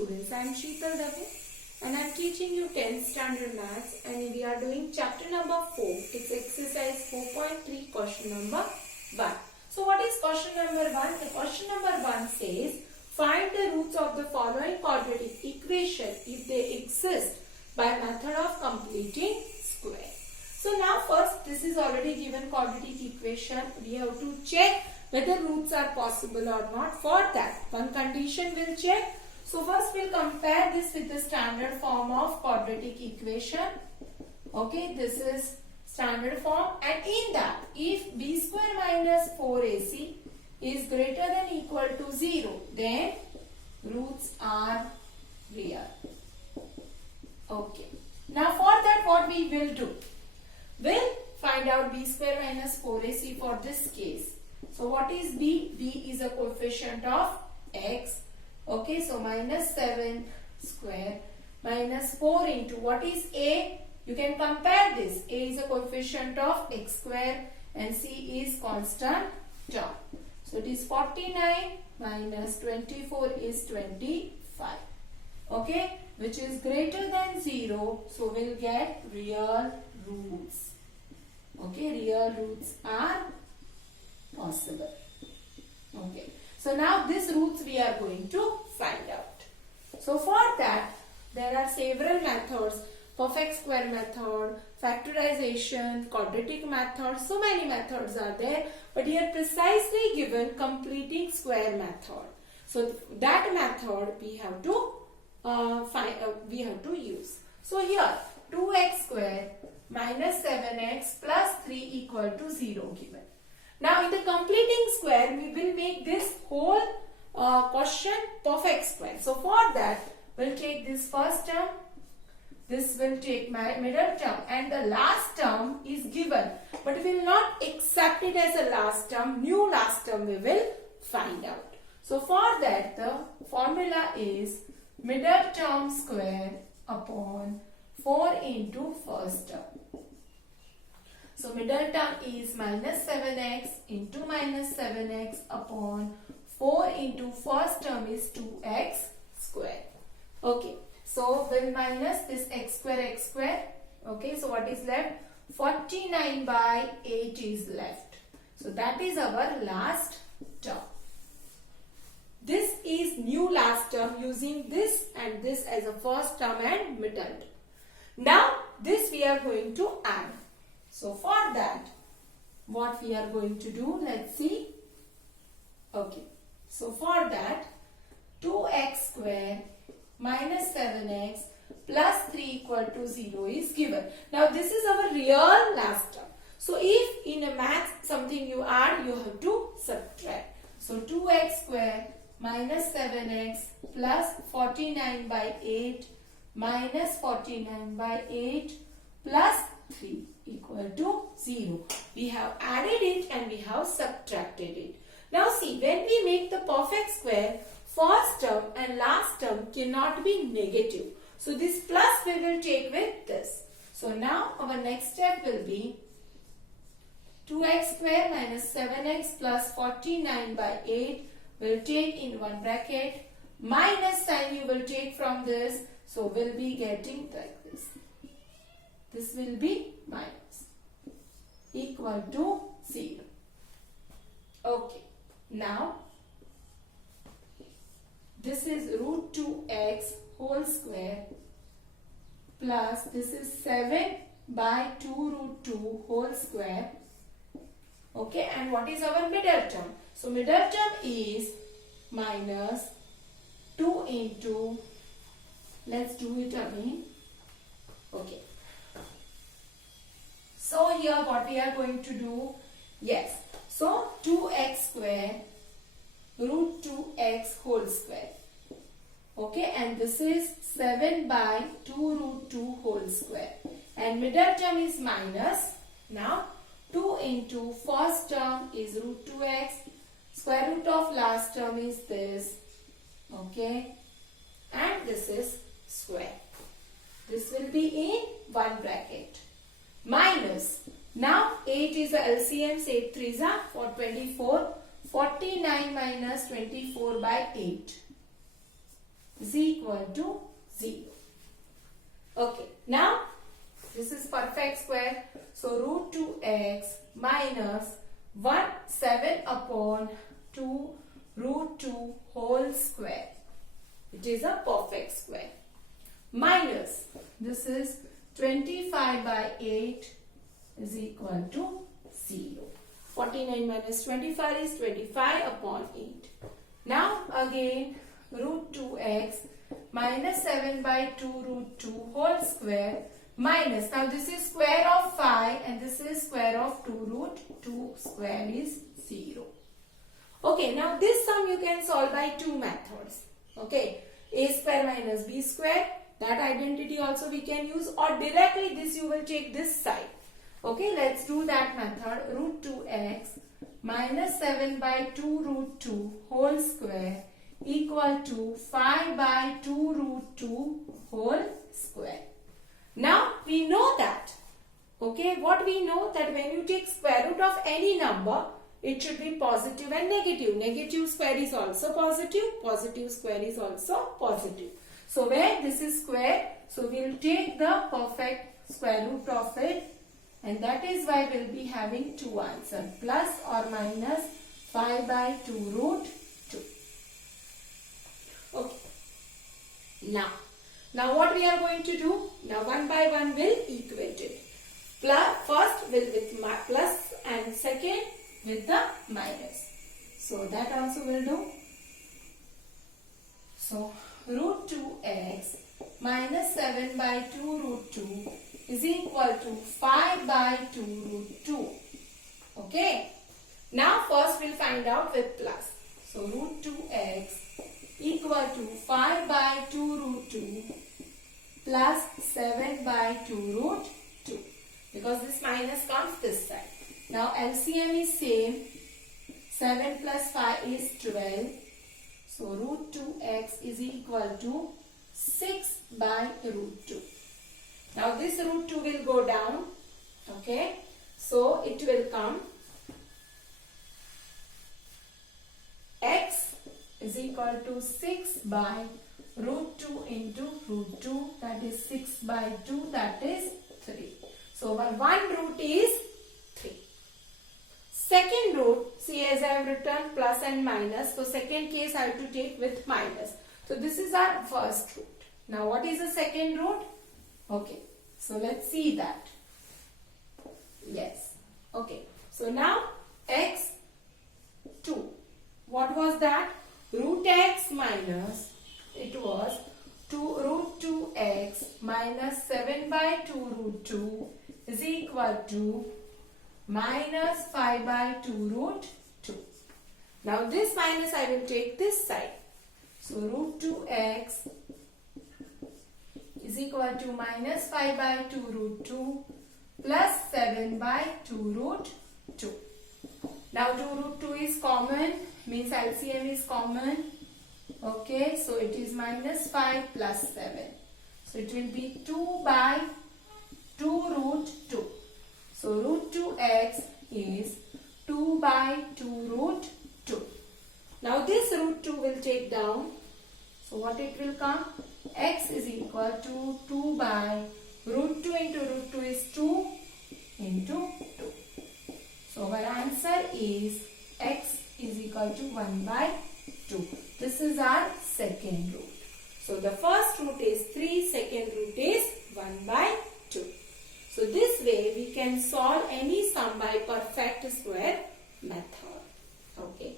students. I am Sheetal Dave and I am teaching you 10th standard maths, and we are doing chapter number 4. It's exercise 4.3, question number 1. So what is question number 1? The question number 1 says, find the roots of the following quadratic equation if they exist by method of completing square. So now first, this is already given quadratic equation. We have to check whether roots are possible or not. For that, one condition we'll check. So first we'll compare this with the standard form of quadratic equation. Okay, this is standard form, and in that, if b square minus 4ac is greater than equal to 0, then roots are real. Okay. Now for that, what we will do? We'll find out b square minus 4ac for this case. So what is b? b is a coefficient of x. Okay, so minus 7 square minus 4 into what is a? You can compare this. A is a coefficient of x square and c is constant term. So it is 49 minus 24 is 25. Okay, which is greater than 0. So we'll get real roots. Okay, real roots are possible. Okay, so now these roots we are going to find out. So for that, there are several methods: perfect square method, factorization, quadratic method. So many methods are there, but here precisely given completing square method. So that method we have to use. So here 2x square minus 7x plus 3 equal to 0 given. Now in the completing square, we will make this whole question perfect square. So for that, we'll take this first term, this will take my middle term, and the last term is given, but we will not accept it as a last term. New last term we will find out. So for that, the formula is middle term square upon 4 into first term. So middle term is minus 7x into minus 7x upon 4 into first term is 2x square. Okay, so we'll minus this x square. Okay, so what is left? 49 by 8 is left. So that is our last term. This is new last term using this and this as a first term and middle term. Now this we are going to add. So for that, what we are going to do, let's see. Okay, so for that, 2x square minus 7x plus 3 equal to 0 is given. Now this is our real last term. So if in a math something you add, you have to subtract. So 2x square minus 7x plus 49 by 8 minus 49 by 8 plus 3 equal to 0. We have added it and we have subtracted it. Now see, when we make the perfect square, first term and last term cannot be negative. So this plus we will take with this. So now our next step will be 2x square minus 7x plus 49 by 8 will take in one bracket. Minus sign you will take from this. So we'll be getting like this. This will be minus equal to 0. Okay. Now this is root 2x whole square plus this is 7 by 2 root 2 whole square. Okay, and what is our middle term? So middle term is minus 2 into, let's do it again. Okay. So here what we are going to do? Yes. So 2x square root 2x whole square. Okay, and this is 7 by 2 root 2 whole square. And middle term is minus. Now 2 into first term is root 2x. Square root of last term is this. Okay, and this is square. This will be in one bracket. Minus. Now 8 is the LCM, 8 3s are for 24. 49 minus 24 by 8. is equal to 0. Okay, now this is perfect square. So root 2x minus 7 upon 2 root 2 whole square. It is a perfect square. Minus, this is 25 by 8 is equal to 0. 49 minus 25 is 25 upon 8. Now again root 2x minus 7 by 2 root 2 whole square minus, now this is square of 5 and this is square of 2 root 2 square is 0. Okay, now this sum you can solve by two methods. Okay, a square minus b square, that identity also we can use, or directly this you will take this side. Okay, let's do that method. Root 2x minus 7 by 2 root 2 whole square equal to 5 by 2 root 2 whole square. Now we know that, okay, what we know that when you take square root of any number, it should be positive and negative. Negative square is also positive, positive square is also positive. So where this is square, so we will take the perfect square root of it, and that is why we will be having two answers, plus or minus 5 by 2 root 2. Okay. Now what we are going to do? Now one by one will equate it. First will with plus and second with the minus. So that also will do. So root 2x minus 7 by 2 root 2 is equal to 5 by 2 root 2. Okay. Now first we'll find out with plus. So root 2x equal to 5 by 2 root 2 plus 7 by 2 root 2. Because this minus comes this side. Now LCM is same. 7 plus 5 is 12. So root 2x is equal to 6 by root 2. Now this root 2 will go down. Okay. So it will come x is equal to 6 by root 2 into root 2, that is 6 by 2, that is 3. So our one root is 3. Second root, see as I have written plus and minus, so second case I have to take with minus. So this is our first root. Now what is the second root? Okay, so let's see that. Yes, okay. So now x 2. What was that? Root x minus, it was 2 root 2x minus 7 by 2 root 2 is equal to minus 5 by 2 root 2. Now this minus I will take this side. So root 2x is equal to minus 5 by 2 root 2 plus 7 by 2 root 2. Now 2 root 2 is common, means LCM is common. Okay, so it is minus 5 plus 7. So it will be 2 by 2 root 2. So root 2x is 2 by 2 root 2. Now this root 2 will take down. So what it will come? X is equal to 2 by root 2 into root 2 is 2 into 2. So our answer is x is equal to 1 by 2. This is our second root. So the first root is 3, second root is 1 by 2. So this way we can solve any sum by perfect square method. Okay.